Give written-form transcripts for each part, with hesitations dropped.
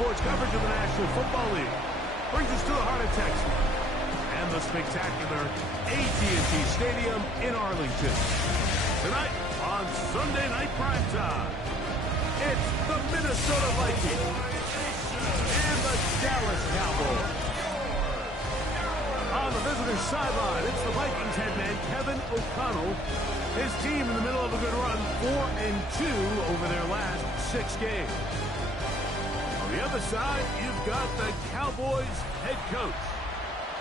sports coverage of the National Football League. Brings us to the heart of Texas and the spectacular AT&T Stadium in Arlington. Tonight on Sunday Night Primetime, it's the Minnesota Vikings and the Dallas Cowboys. On the visitor's sideline, it's the Vikings head man Kevin O'Connell. His team in the middle of a good run, 4-2 over their last 6 games. On the other side, you've got the Cowboys head coach.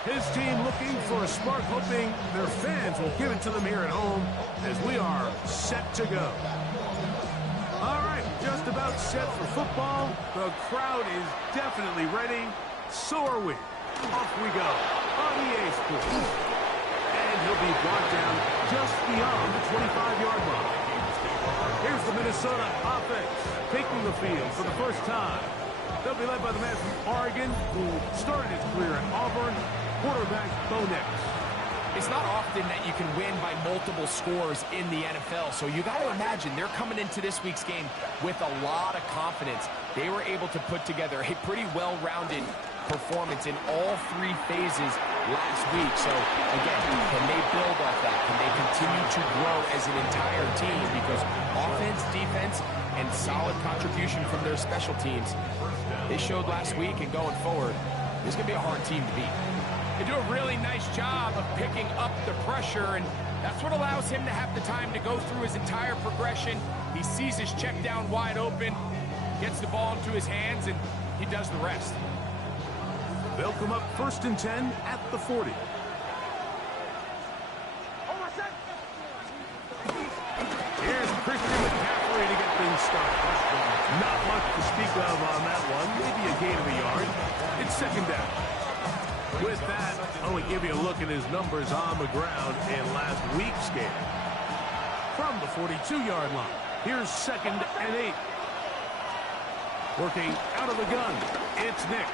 His team looking for a spark, hoping their fans will give it to them here at home as we are set to go. All right, just about set for football. The crowd is definitely ready. So are we. Off we go on EA Sports. And he'll be brought down just beyond the 25-yard line. Here's the Minnesota offense taking the field for the first time. They'll be led by the man from Oregon who started his career at Auburn, quarterback Bo Nix. It's not often that you can win by multiple scores in the NFL, so you got to imagine they're coming into this week's game with a lot of confidence. They were able to put together a pretty well-rounded performance in all 3 phases last week. So, again, can they build off that? Can they continue to grow as an entire team? Because offense, defense, and solid contribution from their special teams, they showed last week, and going forward, this is going to be a hard team to beat. They do a really nice job of picking up the pressure, and that's what allows him to have the time to go through his entire progression. He sees his check down wide open, gets the ball into his hands, and he does the rest. They'll come up 1st and 10 at the 40. Here's Christian McCaffrey to get things started. Not much to speak of on that one. Maybe a gain of a yard. It's 2nd down. With that, I want to give you a look at his numbers on the ground in last week's game. From the 42-yard line, here's 2nd and 8. Working out of the gun, it's Nix.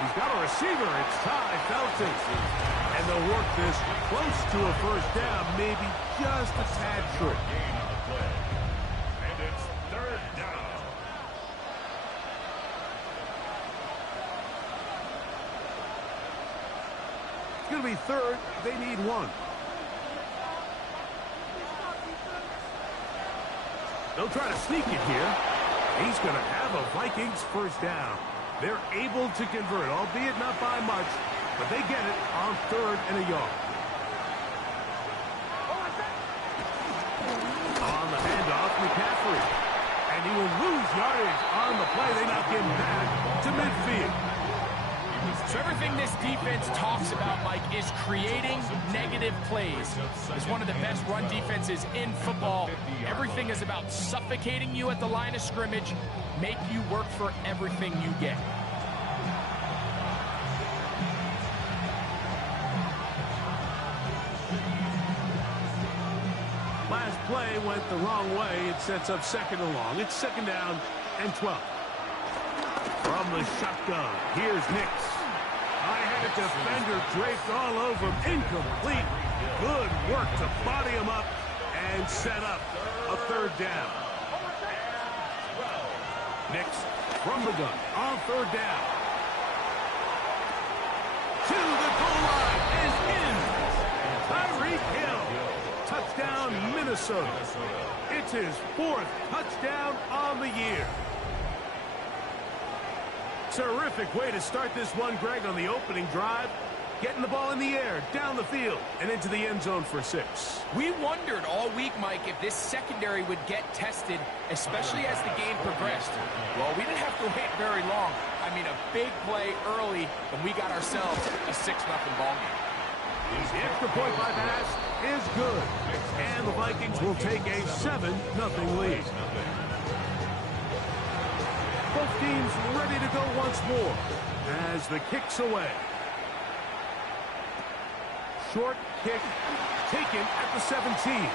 He's got a receiver, it's Ty Felton. And they'll work this close to a 1st down, maybe just a tad short. And it's 3rd down. It's going to be 3rd. They need 1. They'll try to sneak it here. He's going to have a Vikings 1st down. They're able to convert, albeit not by much, but they get it on 3rd and a yard. On the handoff, McCaffrey. And he will lose yardage on the play. They knock him back to midfield. So everything this defense talks about, Mike, is creating negative plays. It's one of the best run defenses in football. Everything is about suffocating you at the line of scrimmage, make you work for everything you get. Last play went the wrong way. It sets up 2nd and long. It's 2nd down and 12. From the shotgun, here's Nix. I-handed defender draped all over him. Incomplete. Good work to body him up and set up a 3rd down. Nix from the gun on 3rd down. To the goal line is in. Tyreek Hill. Touchdown, Minnesota. It's his 4th touchdown on the year. Terrific way to start this one, Greg, on the opening drive. Getting the ball in the air, down the field, and into the end zone for 6. We wondered all week, Mike, if this secondary would get tested, especially as the game progressed. Well, we didn't have to wait very long. I mean, a big play early, and we got ourselves a 6-0 ball game. The extra point by pass is good, and the Vikings will take a 7-0 lead. Both teams ready to go once more as the kick's away. Short kick taken at the 17. And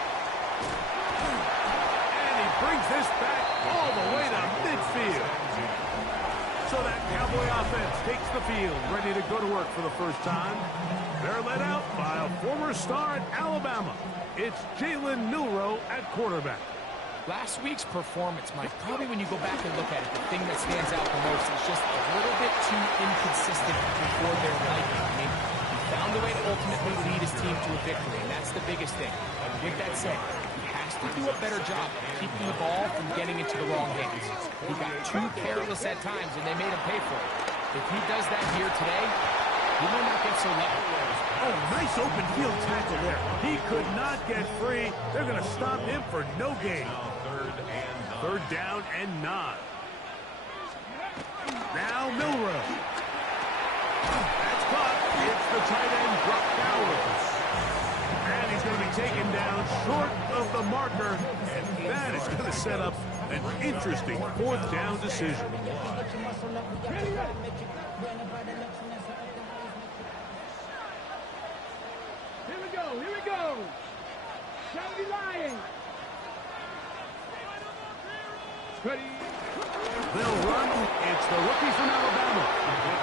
he brings this back all the way to midfield. So that Cowboy offense takes the field, ready to go to work for the first time. They're led out by a former star at Alabama. It's Jalen Milroe at quarterback. Last week's performance, Mike, probably when you go back and look at it, the thing that stands out the most is just a little bit too inconsistent before their liking. I mean, he found a way to ultimately lead his team to a victory, and that's the biggest thing. And with that said, he has to do a better job of keeping the ball from getting into the wrong hands. He got too careless at times, and they made him pay for it. If he does that here today, he may not get so lucky. Oh, nice open field tackle there. He could not get free. They're going to stop him for no gain. Third down and 9. Now Milrow. That's caught. It's the tight end, Brock Bowers. And he's going to be taken down short of the marker. And that is going to set up an interesting fourth down decision. Here we go. County Lions. Ready. They'll run. It's the rookie from Alabama.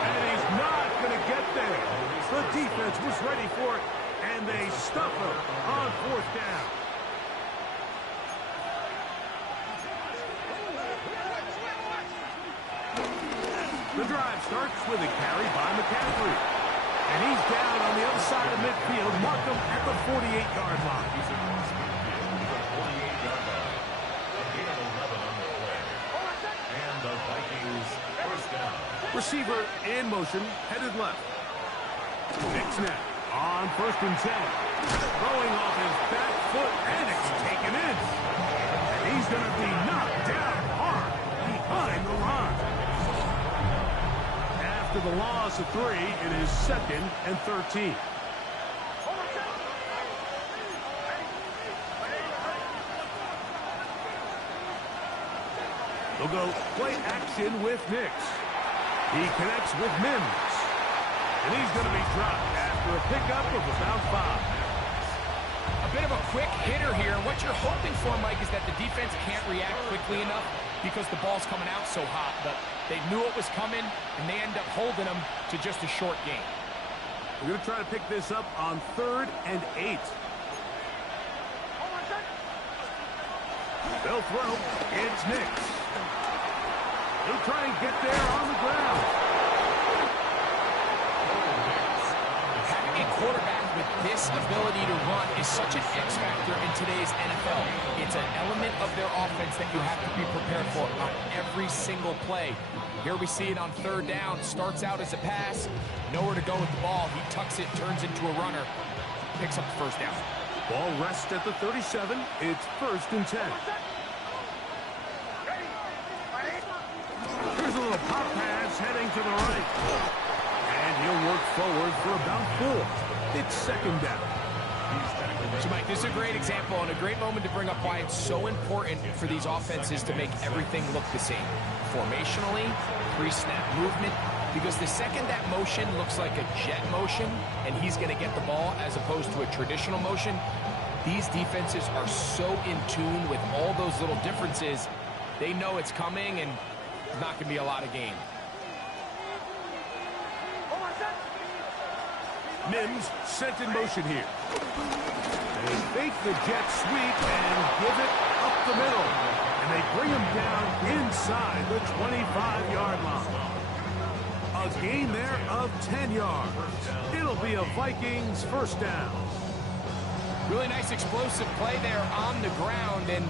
And he's not going to get there. The defense was ready for it, and they stuff him on fourth down. The drive starts with a carry by McCaffrey. And he's down on the other side of midfield. Mark him at the 48-yard line. And the Vikings first down. Receiver in motion, headed left. Kicks now on 1st and 10. Throwing off his back foot, and it's taken in. And he's going to be knocked down hard behind the line. After the loss of 3, it is 2nd and 13. They'll go play action with Nix. He connects with Mims. And he's going to be dropped after a pickup of about 5. A bit of a quick hitter here. What you're hoping for, Mike, is that the defense can't react quickly enough because the ball's coming out so hot. But they knew it was coming, and they end up holding them to just a short gain. We're going to try to pick this up on 3rd and 8. They'll throw. It's Nix. He'll try and get there on the ground. Having a quarterback with this ability to run is such an X factor in today's NFL. It's an element of their offense that you have to be prepared for on every single play. Here we see it on 3rd down. Starts out as a pass. Nowhere to go with the ball. He tucks it, turns into a runner. Picks up the 1st down. Ball rests at the 37. It's 1st and 10. Here's a little pop pass heading to the right. And he'll work forward for about 4. It's 2nd down. So, Mike, this is a great example and a great moment to bring up why it's so important for these offenses to make everything look the same. Formationally, pre-snap movement, because the second that motion looks like a jet motion and he's going to get the ball as opposed to a traditional motion, these defenses are so in tune with all those little differences. They know it's coming and there's not going to be a lot of gain. Mims sent in motion here. They fake the jet sweep and give it up the middle. And they bring him down inside the 25-yard line. A gain there of 10 yards. It'll be a Vikings 1st down. Really nice explosive play there on the ground. And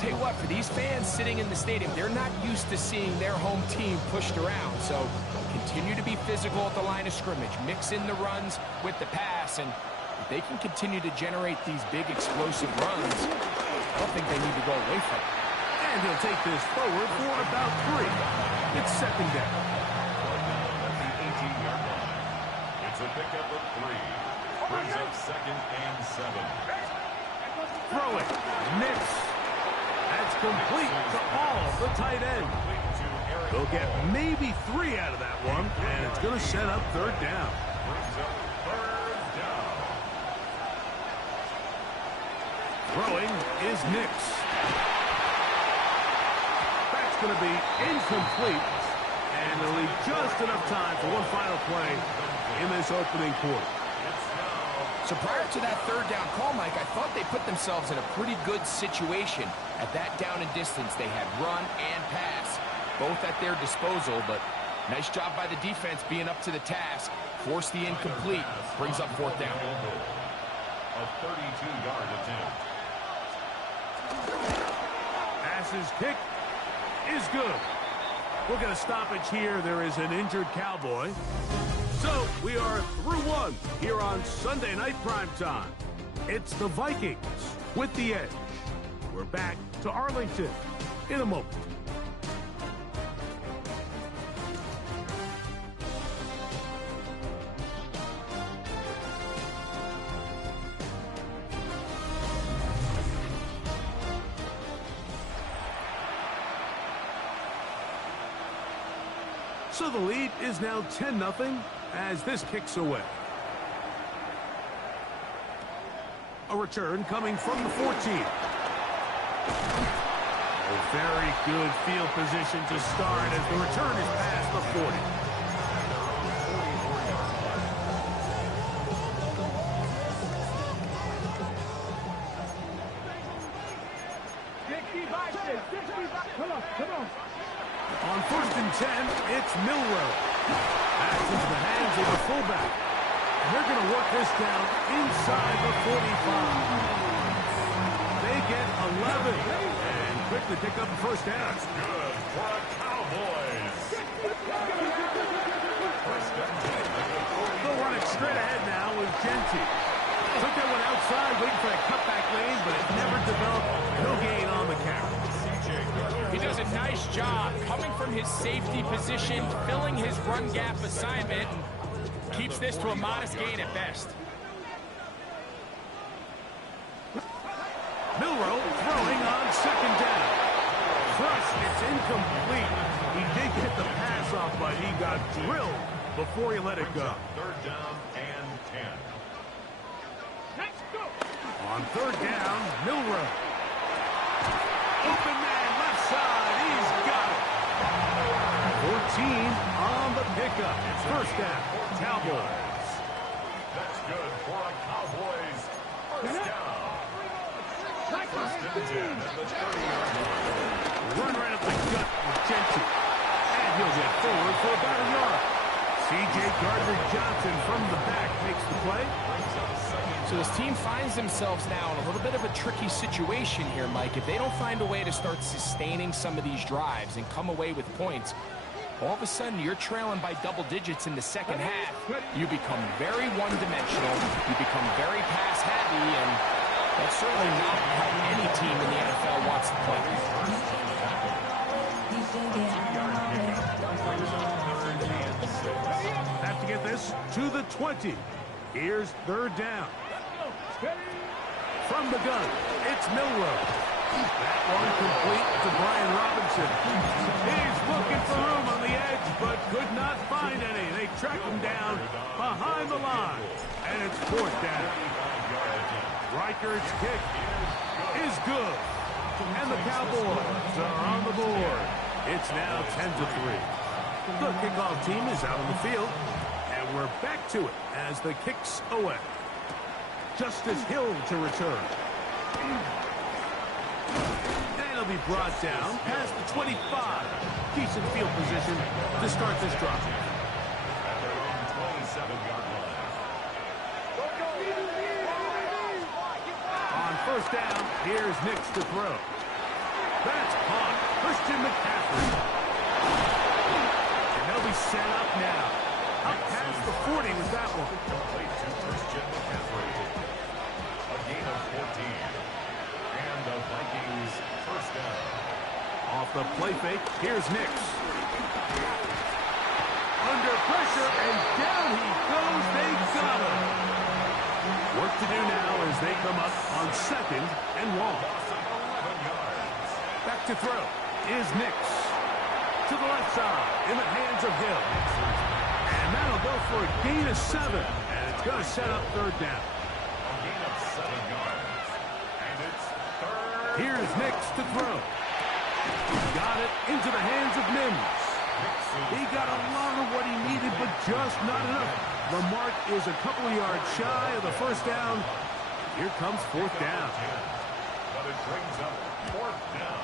tell you what, for these fans sitting in the stadium, they're not used to seeing their home team pushed around. So continue to be physical at the line of scrimmage. Mix in the runs with the pass. And if they can continue to generate these big explosive runs, I don't think they need to go away from it. And he'll take this forward for about 3. It's 2nd down. The 18-yard line. It's a pickup of 3. Brings up 2nd and 7. Throw it. Nix. That's complete to all the tight end. They'll get maybe 3 out of that one, and it's going to set up 3rd down. Brings up 3rd down. Throwing is Nix. That's going to be incomplete, and they'll leave just enough time for one final play in this opening quarter. So prior to that third down call, Mike, I thought they put themselves in a pretty good situation. At that down and distance, they had run and pass, both at their disposal, but nice job by the defense being up to the task. Force the incomplete, brings up fourth down. A 32-yard attempt. Pass's kick is good. We're going to stoppage here. There is an injured Cowboy. So we are through one here on Sunday Night Primetime. It's the Vikings with the edge. We're back to Arlington in a moment. So the lead is now 10-0 as this kicks away. A return coming from the 14. A very good field position to start as the return is past the 40. Come on. On 1st and 10, it's Milroe. Pass into the hands of the fullback. And they're going to work this down inside the 45. They get 11 and quickly pick up the first down. That's good for the Cowboys. They'll run it straight ahead now with Genty. Took that one outside, waiting for that cutback lane, but it never developed. No gain on the carry. He does a nice job coming from his safety position, filling his run gap assignment, and keeps this to a modest gain at best. Milroe throwing on 2nd down. Thrust, it's incomplete. He did get the pass off, but he got drilled before he let it go. 3rd down and 10. Let's go. On 3rd down, Milroe. Open man, left side, he's got it. 14 on the pickup. It's 1st down, Cowboys. That's good for a Cowboys 1st down. 1st and 10 at the 30-yard line. Run right up the gut with Genty. And he'll get forward for about a yard. C.J. Gardner-Johnson from the back makes the play. So this team finds themselves now in a little bit of a tricky situation here, Mike. If they don't find a way to start sustaining some of these drives and come away with points, all of a sudden you're trailing by double digits in the second half. You become very one-dimensional. You become very pass-heavy, and that's certainly not how any team in the NFL wants to play. Have to get this to the 20. Here's 3rd down. From the gun, it's Milroe. That one complete to Brian Robinson. He's looking for room on the edge, but could not find any. They track him down behind the line, and it's 4th down. Reichert's kick is good, and the Cowboys are on the board. It's now 10-3. The kickoff team is out on the field, and we're back to it as the kick's away. Justice Hill to return. And he'll be brought down past the 25. Decent field position to start this drive. At their own 27-yard line. On 1st down, here's Nix to throw. That's caught. Christian McCaffrey. And they'll be set up now. Up past the 40 with that one. Complete to Christian McCaffrey. A gain of 14. And the Vikings 1st down. Off the play fake, here's Nix. Under pressure, and down he goes. They got him. Work to do now as they come up on 2nd and long. Loss of 11 yards. Back to throw is Nix. To the left side, in the hands of Hill. And that'll go for a gain of 7. And it's going to set up 3rd down. A gain of 7 yards. And it's 3rd. Here's Nix to throw. Got it into the hands of Mims. He got a lot of what he needed, but just not enough. The mark is a couple of yards shy of the first down. Here comes fourth down. But it brings up fourth down.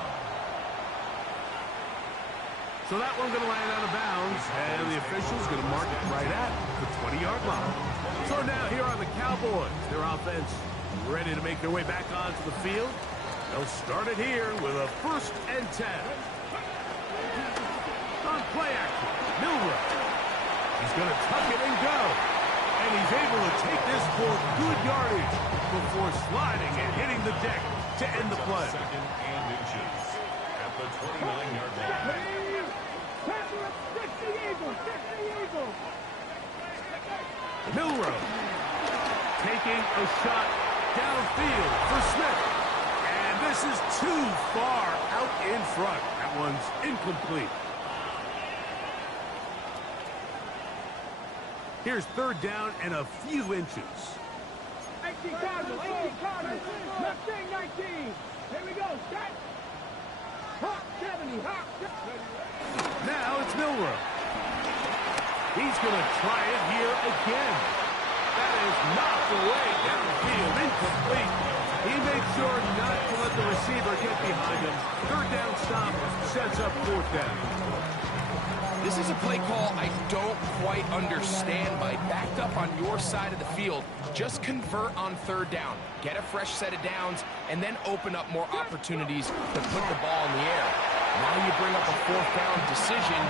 So that one's going to land out of bounds, and the official's going to mark it right at the 20-yard line. So now here are the Cowboys. Their offense ready to make their way back onto the field. They'll start it here with a 1st and 10. On play action, Milroe. He's going to tuck it and go. And he's able to take this for good yardage before sliding and hitting the deck to end the play. Second and inches at the 29-yard line. Milroe taking a shot downfield for Smith. And this is too far out in front. That one's incomplete. Here's 3rd down and a few inches. 18 Cardinals. Left thing, 19. Here we go. Set. Hawk 70. Hawk 70. Now it's Milroe. He's going to try it here again. That is knocked away downfield, incomplete. He made sure not to let the receiver get behind him. 3rd down stop sets up 4th down. This is a play call I don't quite understand. By backed up on your side of the field, just convert on 3rd down. Get a fresh set of downs, and then open up more opportunities to put the ball in the air. Now you bring up a 4th down decision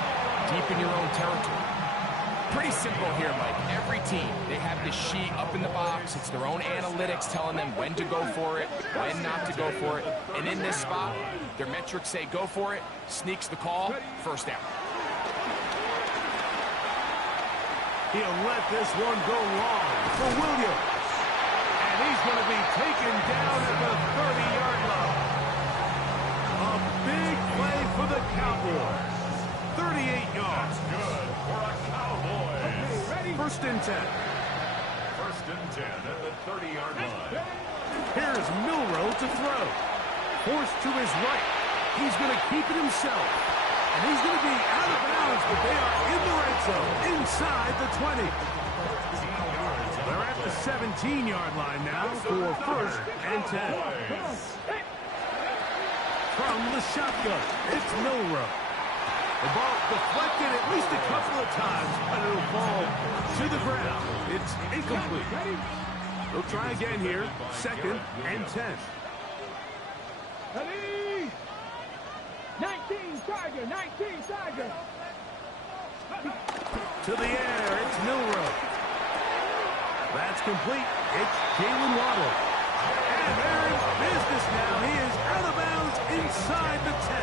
deep in your own territory. Pretty simple here, Mike. Every team, they have this sheet up in the box. It's their own analytics telling them when to go for it, when not to go for it. And in this spot, their metrics say go for it, sneaks the call, 1st down. He'll let this one go long for Williams. And he's going to be taken down at the 30-yard line. A big play for the Cowboys. 38 yards. Good for a Cowboys. 1st and 10. 1st and 10 at the 30-yard line. Here's Milroe to throw. Forced to his right. He's going to keep it himself. And he's going to be out of bounds, but they are in the red zone, inside the 20. They're at the 17-yard line now for 1st and 10. From the shotgun, it's Milroe. The ball deflected at least a couple of times, but it'll fall to the ground. It's incomplete. They'll try again here, 2nd and 10. Ready? 19 Tiger. To the air, it's Milroe. That's complete. It's Jalen Waddle. And they're in business now. He is out of bounds inside the 10.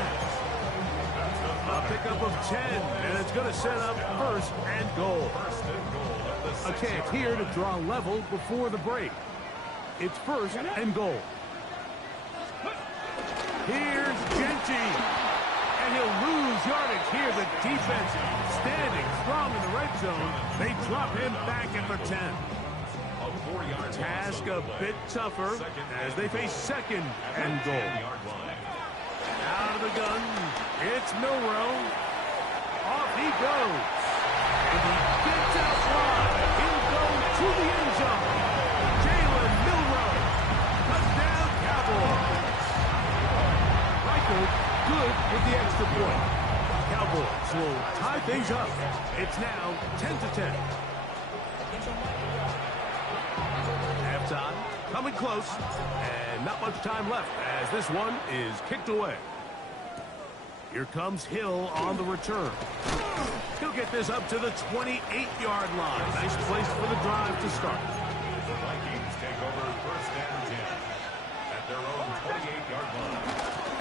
A pickup of 10, and it's going to set up 1st and goal. A chance here to draw level before the break. It's 1st and goal. Here's Genty. And he'll lose yardage here. The defense standing strong in the red zone. They drop him back at the 10. Task a bit tougher as they face 2nd and goal. Out of the gun, it's Milroe. Off he goes. And he gets out wide. He'll go to the end zone. Jalen Milroe. Touchdown, Cowboys. Michael, good with the extra point. Cowboys will tie things up. It's now 10-10. Halftime, coming close, and not much time left as this one is kicked away. Here comes Hill on the return. He'll get this up to the 28-yard line. Nice place for the drive to start. The Vikings take over 1st and 10 at their own 28-yard line.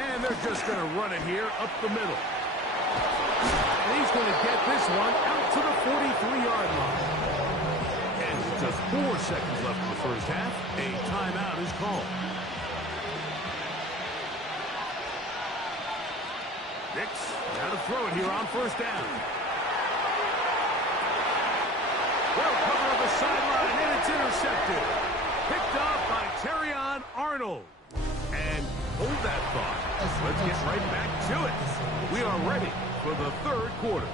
And they're just going to run it here up the middle. And he's going to get this one out to the 43-yard line. And with just 4 seconds left in the first half, a timeout is called. Nix, now to throw it here on 1st down. Well, cover of the sideline, and it's intercepted. Picked off by Terrion Arnold. And hold that thought. Let's get right back to it. We are ready for the 3rd quarter.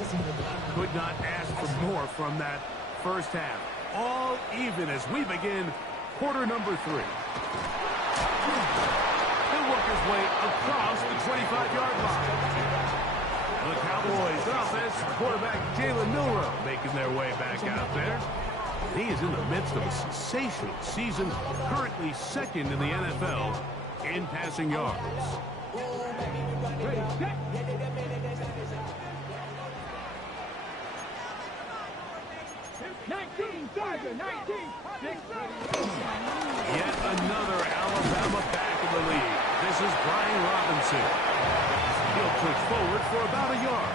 Could not ask for more from that first half. All even as we begin quarter number 3. He'll work his way across the 25-yard line. The Cowboys offense, quarterback Jalen Milroe making their way back out there. He is in the midst of a sensational season, currently second in the NFL in passing yards. Ready, set. Yet another Alabama back in the lead. This is Brian Robinson. He'll push forward for about a yard.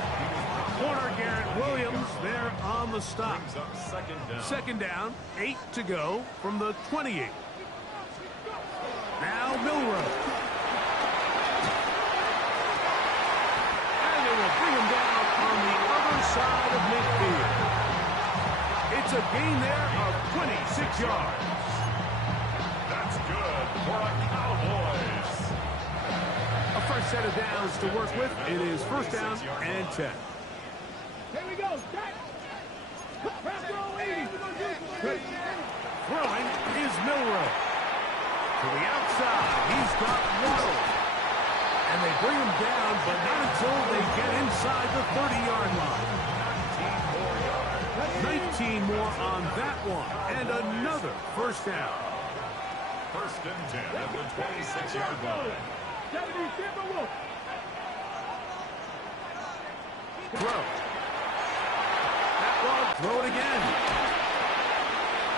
Corner Garrett Williams there on the stop. Second down, 8 to go from the 28. Now Milroe. And they will bring him down on the other side of midfield. It's a gain there of 26 yards. That's good for a Cowboys. A first set of downs to work with. It is first down and 10. Here we go. Set. Press roll 80. Throwing is Milroe. To the outside, he's got Waddle. And they bring him down, but not until they get inside the 30-yard line. 19 more on that one. And another first down. First and 10 at the 26-yard line. 70 Timberwolf. Throw. That one, throw it again.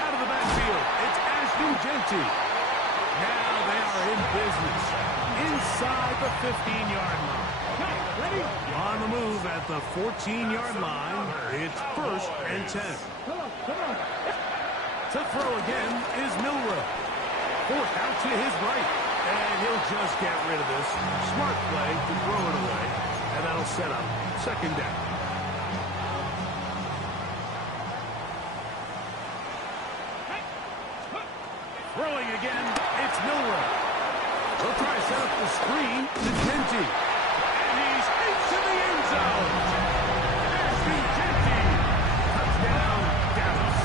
Out of the backfield, it's Ashton Genty. Now they are in business. Inside the 15-yard line. Ready? On the move at the 14-yard line, it's first and 10. Come on, come on. To throw again is Milroe. Forced out to his right. And he'll just get rid of this. Smart play to throw it away. And that'll set up second down. Throwing again, it's Milroe. They'll try to set up the screen to Genty. And he's into the end zone. Ashton Genty. Touchdown, Dallas.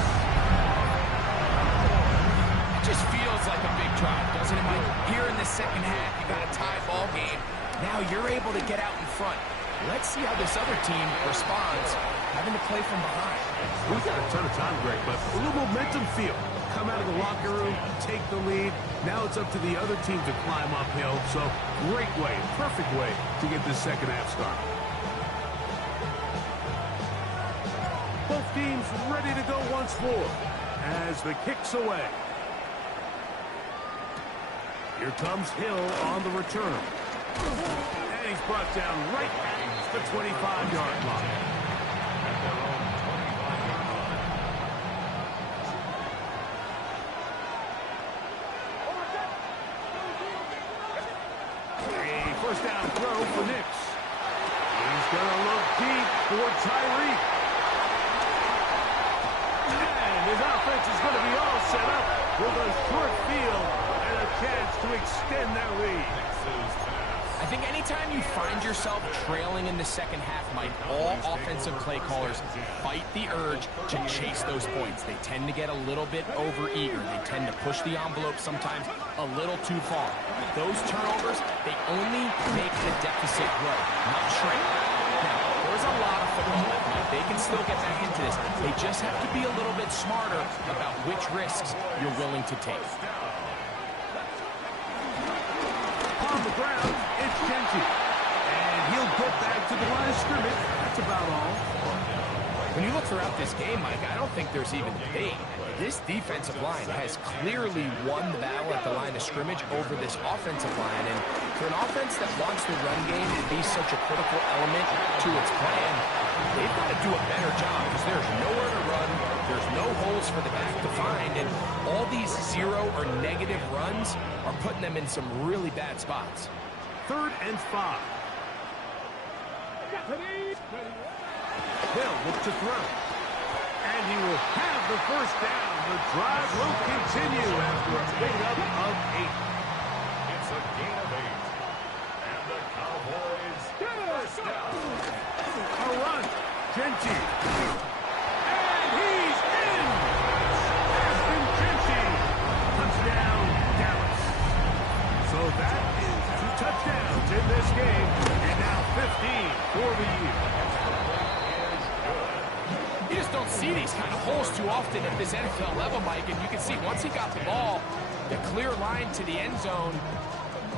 It just feels like a big drive, doesn't it, Mike? Here in the second half, you got a tie ball game. Now you're able to get out in front. Let's see how this other team responds, having to play from behind. We've got a ton of time, Greg, but a little momentum feel. Come out of the locker room, take the lead. Now it's up to the other team to climb uphill. So great way, perfect way to get this second half started. Both teams ready to go once more as the kick's away. Here comes Hill on the return. And he's brought down right at the 25-yard line. At their own 25-yard line. A first down throw for Nix. He's going to look deep for Tyreek. And his offense is going to be all set up with a short field and a chance to extend their lead. I think anytime you find yourself trailing in the second half, Mike, all offensive play callers fight the urge to chase those points. They tend to get a little bit overeager. They tend to push the envelope sometimes a little too far. Those turnovers, they only make the deficit grow, not shrink. Now, there's a lot of football left, Mike. They can still get back into this. They just have to be a little bit smarter about which risks you're willing to take. On the ground, it's Genty. And he'll get back to the line of scrimmage. That's about all. When you look throughout this game, Mike, I don't think there's even debate. This defensive line has clearly won the battle at the line of scrimmage over this offensive line. And for an offense that wants the run game to be such a critical element to its plan, they've got to do a better job because there's nowhere to run. There's no holes for the back to find. And all these zero or negative runs are putting them in some really bad spots. 3rd and 5. Hill looks to throw. And he will have the first down. The drive will continue after a pickup of 8. It's a gain of 8. And the Cowboys first down. A run. Genty. And he's in! Ashton Genty. Touchdown, Dallas. So that is 2 touchdowns in this game, and now 15 for the year. You just don't see these kind of holes too often at this NFL level, Mike, and you can see once he got the ball, the clear line to the end zone,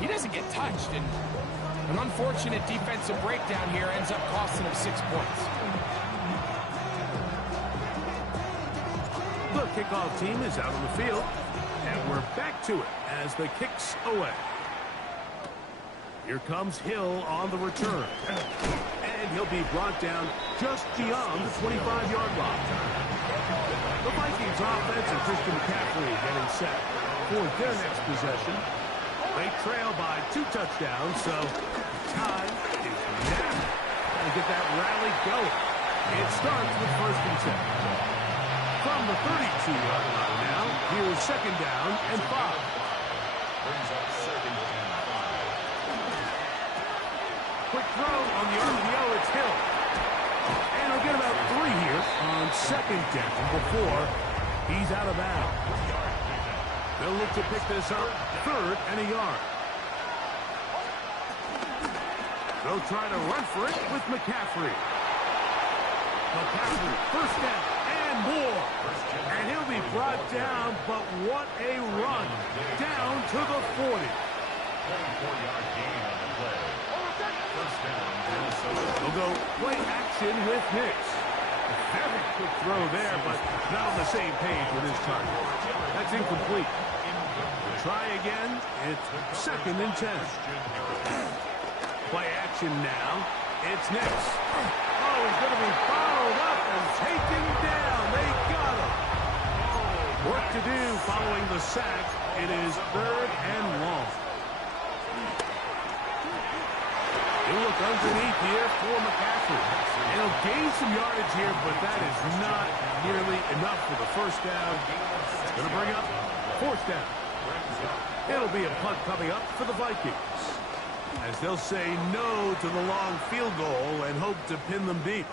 he doesn't get touched, and an unfortunate defensive breakdown here ends up costing him 6 points. The kickoff team is out on the field, and we're back to it as the kick's away. Here comes Hill on the return. And he'll be brought down just beyond the 25-yard line. The Vikings offense and Christian McCaffrey getting set for their next possession. They trail by 2 touchdowns, so time is now to get that rally going. It starts with 1st and 10. From the 32-yard line now, here's 2nd down and 5. Brings up 2nd and 5. Quick throw on the RPO, it's Hill. And he'll get about 3 here on 2nd down before he's out of bounds. They'll look to pick this up, 3rd and a yard. They'll try to run for it with McCaffrey. McCaffrey, 1st down and more. And he'll be brought down, but what a run. Down to the 40. 44-yard gain on the play. 1st down, Minnesota. They'll go play action with Hicks. Very quick throw there, but not on the same page with his target. That's incomplete. Try again. It's 2nd and 10. Play action now. It's Nix. Oh, he's going to be followed up and taken down. They got him. Work to do following the sack. It is 3rd and long. He'll look underneath here for McCaffrey. And he'll gain some yardage here, but that is not nearly enough for the 1st down. Going to bring up 4th down. It'll be a punt coming up for the Vikings, as they'll say no to the long field goal and hope to pin them deep.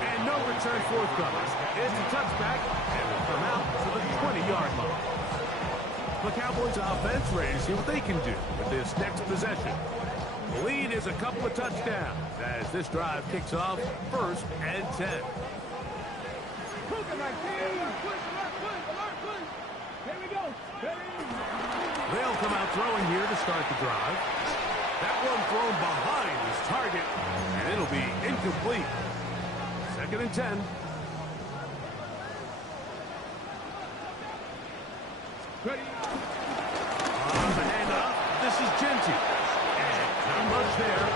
And no return forthcoming. It's a touchback, and will come out to the 20-yard line. The Cowboys offense ready to see what they can do with this next possession. The lead is a couple of touchdowns as this drive kicks off 1st and 10. Here we go. They'll come out throwing here to start the drive. That one thrown behind his target, and it'll be incomplete. 2nd and 10. Ready. On the handoff, this is Genty. And not much there.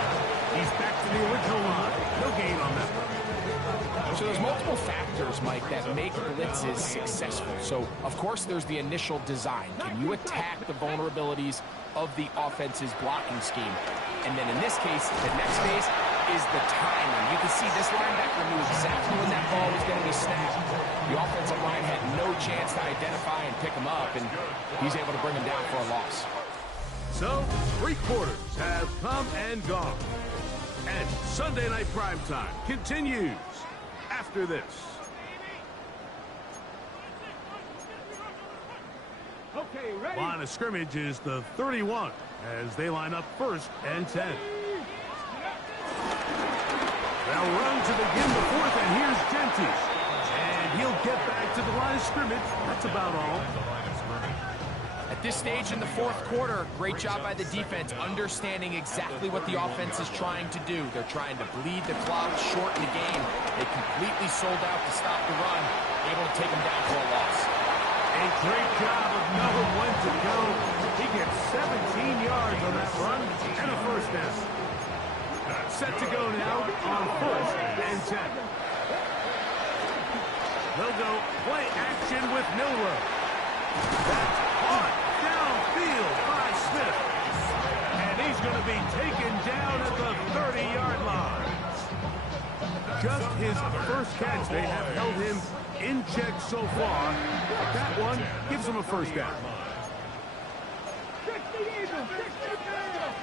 He's back to the original line. No gain on that one. So there's multiple factors, Mike, that make blitzes successful. So, of course, there's the initial design. Can you attack the vulnerabilities of the offense's blocking scheme? And then in this case, the next phase is the timing. You can see this linebacker knew exactly when that ball was going to be snapped. The offensive line had no chance to identify and pick him up, and he's able to bring him down for a loss. So, 3 quarters have come and gone. And Sunday Night Primetime continues after this. Okay, ready. Line of scrimmage is the 31 as they line up 1st and 10. They'll run to begin the 4th, and here's Genty. And he'll get back to the line of scrimmage. That's about all. At this stage in the 4th quarter, great job by the defense, understanding exactly what the offense is trying to do. They're trying to bleed the clock, shorten the game. They completely sold out to stop the run, able to take them down for a loss. A great job of knowing when to go. He gets 17 yards on that run and a 1st down. Set to go now on 1st and 10. They'll go play action with Miller. That's caught downfield by Smith. And he's going to be taken down at the 30-yard line. Just his 1st catch. They have held him in check so far. But that one gives him a 1st down. 60 Eagles, 60 Eagles.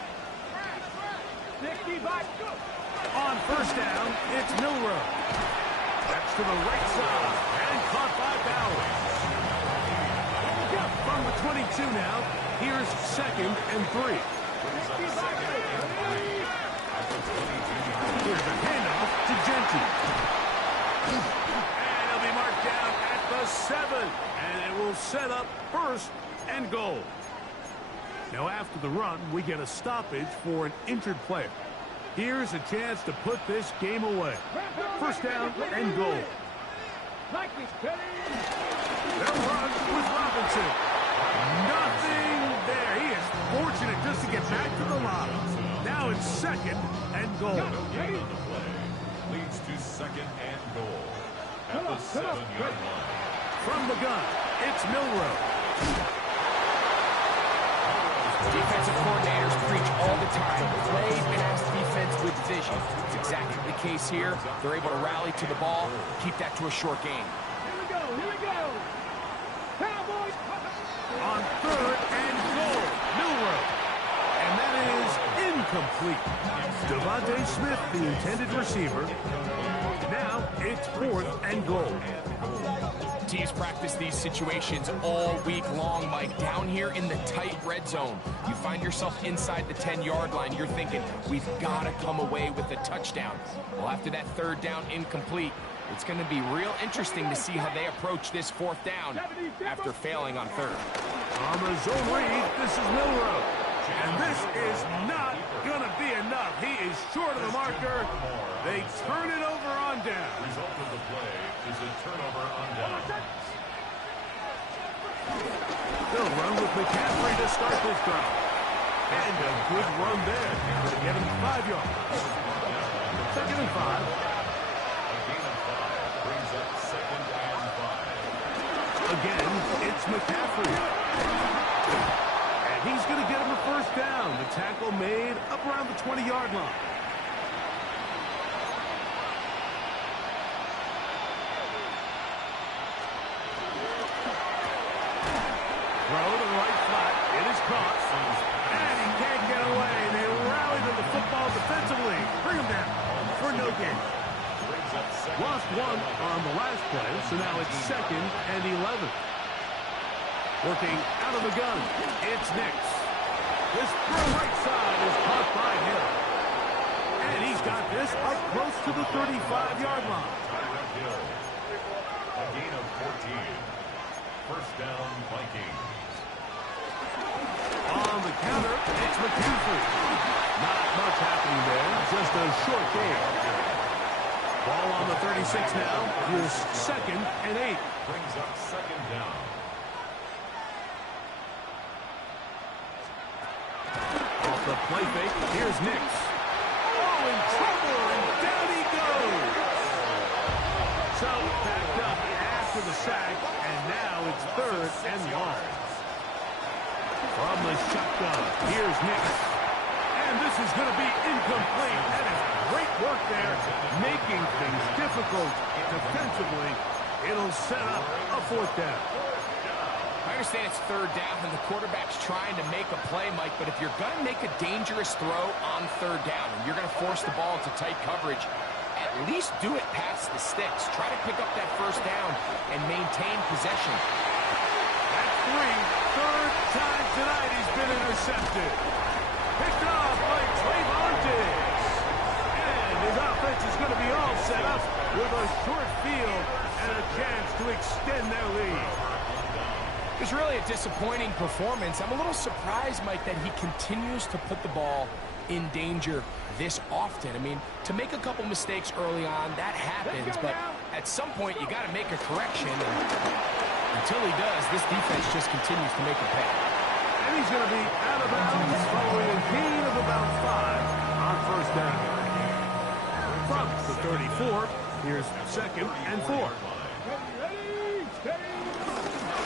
60 back. On first down, it's Milrow. That's to the right side, and caught by Bowers. From the 22 now, here's 2nd and 3. Here's a handoff to Genty. And he'll be marked down at the 7. And it will set up 1st and goal. Now after the run, we get a stoppage for an injured player. Here's a chance to put this game away. 1st down and goal. They'll run with Robinson. Nothing there. He is fortunate just to get back to the line. Now it's 2nd and goal. Leads to 2nd and goal at the 7-yard line. From the gun, it's Milrow. Defensive coordinators preach all the time. Play pass defense with vision. It's exactly the case here. They're able to rally to the ball, keep that to a short game. Here we go. Cowboys. On 3rd and goal, Milrow. And that is incomplete. Devontae Smith, the intended receiver. Now it's 4th and goal. Teams practice these situations all week long, Mike. Down here in the tight red zone, you find yourself inside the 10-yard line. You're thinking, we've got to come away with a touchdown. Well, after that 3rd down incomplete, it's going to be real interesting to see how they approach this 4th down after failing on 3rd. On the zone read, this is Milrow. And this is not going to be enough. He is short of the marker. They turn it over on down. Result of the play is a turnover on down. They'll run with McCaffrey to start this drive. And a good run there to get him 5 yards. 2nd and 5. A gain of 5 brings up 2nd and 5. Again, it's McCaffrey. And he's going to get him a 1st down. The tackle made up around the 20-yard line. Throw to the right flat. It is caught. And he can't get away. They rally to the football defensively. Bring him down for no gain. Lost 1 on the last play, so now it's 2nd and 11. Working out of the gun, it's Nix. This throw right side is caught by Hill. And he's got this up close to the 35-yard line. A gain of 14. 1st down, Vikings. On the counter, it's McCaffrey. Not much happening there, just a short game. Ball on the 36 now. Here's 2nd and 8. Brings up 2nd down. Off the play fake, here's Nix. Oh, in trouble, and down he goes. So backed up after the sack, and now it's 3rd and long. From the shotgun, here's Nix. And this is going to be incomplete. That is great work there, making things difficult defensively. It'll set up a 4th down. I understand it's 3rd down and the quarterback's trying to make a play, Mike, but if you're going to make a dangerous throw on 3rd down and you're going to force the ball into tight coverage, at least do it past the sticks. Try to pick up that 1st down and maintain possession. That's 3rd time tonight he's been intercepted. Picked off by Trayvon Diggs. And his offense is going to be all set up with a short field and a chance to extend their lead. It was really a disappointing performance. I'm a little surprised, Mike, that he continues to put the ball in danger this often. I mean, to make a couple mistakes early on, that happens, but at some point you got to make a correction, and until he does, this defense just continues to make a pay. And he's going to be out of bounds following a gain of about 5 on 1st down. From the 34, here's 2nd and 4.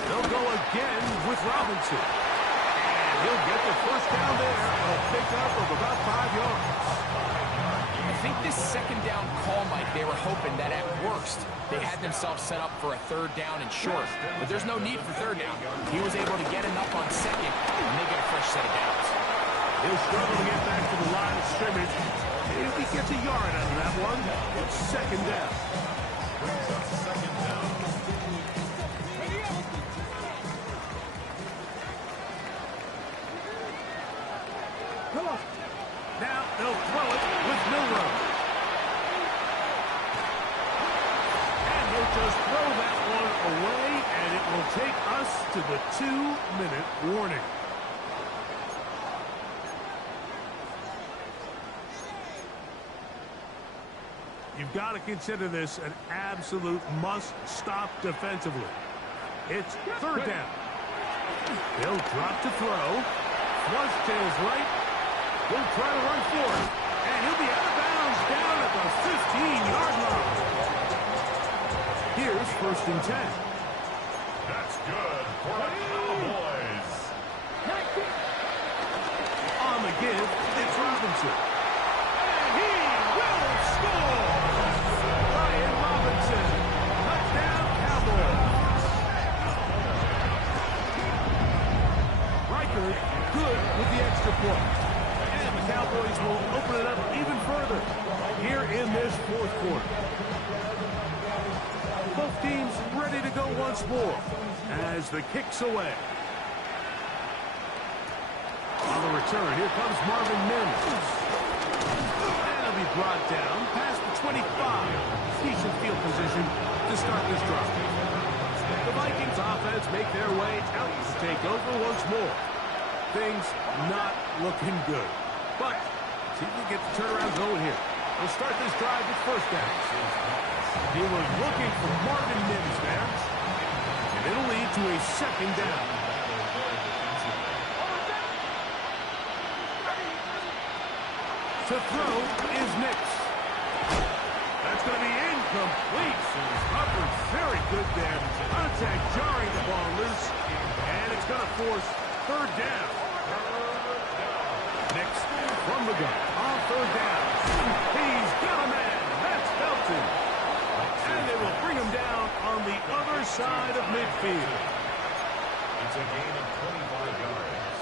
They'll go again with Robinson. And he'll get the 1st down there, a pickup of about 5 yards. I think this 2nd down call, Mike, they were hoping that at worst they had themselves set up for a 3rd down and short. But there's no need for 3rd down. He was able to get enough on 2nd, and they get a fresh set of downs. He'll struggle to get back to the line of scrimmage. If he gets a yard out of that one, it's second down. Brings up second down. Come on. Now they'll throw it with Milrow. And they'll just throw that one away, and it will take us to the 2-minute warning. You've got to consider this an absolute must-stop defensively. It's third down. He'll drop to throw. Flush to his right. He'll try to run for it. And he'll be out of bounds down at the 15-yard line. Here's first and 10. That's good for the Cowboys. On the give, it's Robinson. And he will score! Brian Robinson. Touchdown, Cowboys. Riker, good with the extra point. And the Cowboys will open it up even further here in this fourth quarter. Both teams ready to go once more as the kick's away. On the return, here comes Marvin Mims. And he'll be brought down past the 25. Decent field position to start this drive. The Vikings offense make their way out to take over once more. Things not looking good. But see if we get the turnaround going here. We'll start this drive with first down. He was looking for Marvin Mims there. And it'll lead to a second down. To throw is Nix. That's going to be incomplete. Covered very good there. Contact jarring the ball loose. And it's going to force third down. Nix from the gun on third down. He's got a man. That's Felton. And they will bring him down on the other side of midfield. It's a gain of 25 yards.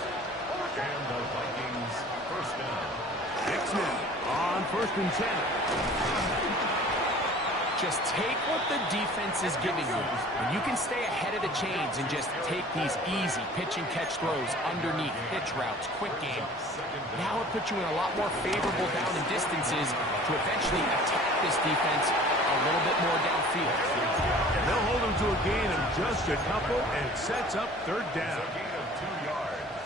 And the Vikings first down. Nix now on first and 10. Just take what the defense is giving you. And you can stay ahead of the chains and just take these easy pitch and catch throws underneath, hitch routes, quick game. Now it puts you in a lot more favorable down and distances to eventually attack this defense a little bit more downfield. And they'll hold him to a gain of just a couple, and it sets up third down. It's a gain of 2 yards.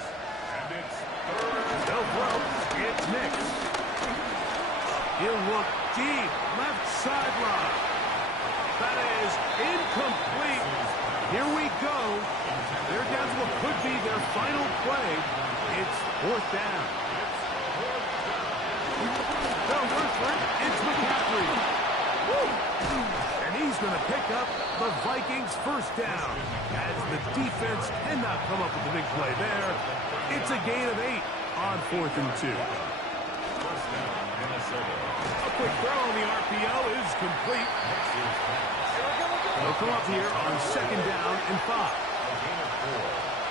And it's third. They'll throw. It's Nix. He'll look deep, left sideline. That is incomplete. Here we go. They're down to what could be their final play. It's fourth down. They'll run for it. It's McCaffrey. Woo! And he's going to pick up the Vikings first down. As the defense cannot come up with the big play there. It's a gain of 8 on fourth and 2. A quick throw on the RPO is complete. They'll come up here on second down and 5. A gain of 4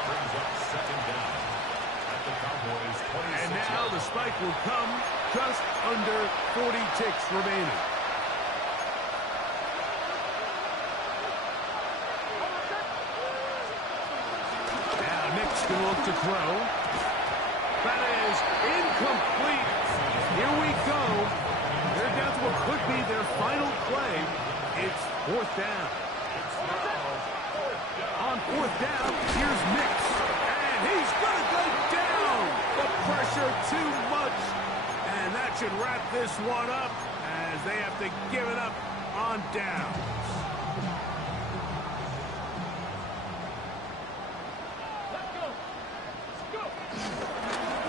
brings up second down at the Cowboys 26. And now the spike will come just under 40 ticks remaining. Now Nix can look to throw. That is incomplete. Here we go. They're down to what could be their final play. It's fourth down. On fourth down, here's Nix. And he's going to go down. The pressure too much. And that should wrap this one up as they have to give it up on downs.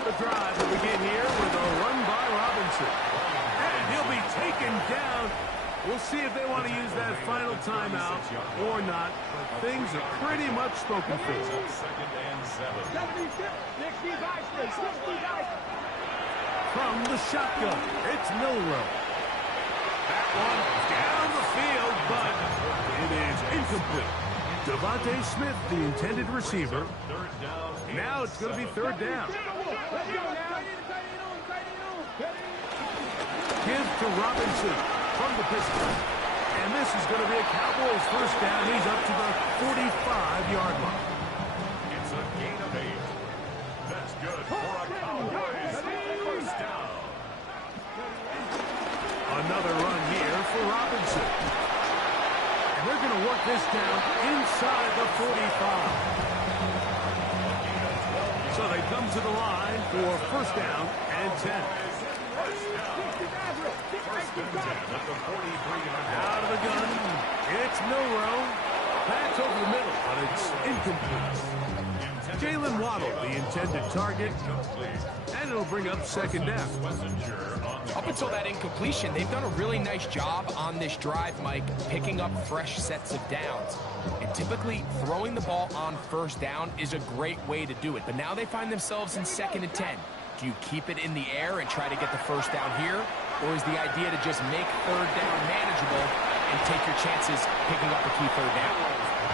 The drive will begin here with a run by Robinson. And he'll be taken down. We'll see if they want to use that final timeout or not. But things are pretty much spoken for. Second and 7. From the shotgun, it's Milrow. That one down the field, but it is incomplete. Devontae Smith, the intended receiver. Third down. Now it's going to be third down. give to Robinson from the pistol. And this is going to be a Cowboys first down. He's up to the 45-yard line. It's a gain of 8. That's good for a Cowboys first down. Another run here for Robinson. And they're going to work this down inside the 45. So they come to the line for first down and 10. Out of the gun. It's Milrow. Pass over the middle, but it's incomplete. Jalen Waddle, the intended target. And it'll bring up second down. Up until that incompletion, they've done a really nice job on this drive, Mike, picking up fresh sets of downs. And typically, throwing the ball on first down is a great way to do it. But now they find themselves in 2nd and 10. Do you keep it in the air and try to get the first down here? Or is the idea to just make third down manageable and take your chances picking up a key third down?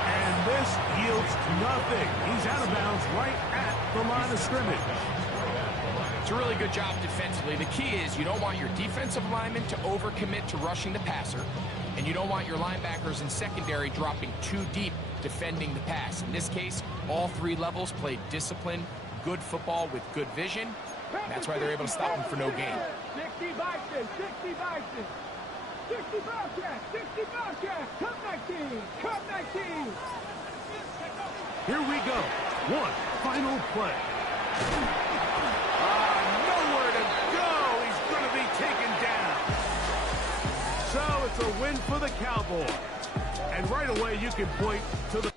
And this yields nothing. He's out of bounds right at the line of scrimmage. It's a really good job defensively. The key is you don't want your defensive linemen to overcommit to rushing the passer, and you don't want your linebackers in secondary dropping too deep defending the pass. In this case, all 3 levels played disciplined, good football with good vision. That's why they're able to stop them for no gain. 60 Vikings, 60 Vikings, 60 Bobcats, 60 Bobcats, come 19, come 19. Here we go. One final play. Nowhere to go. He's going to be taken down. So it's a win for the Cowboys. And right away you can point to the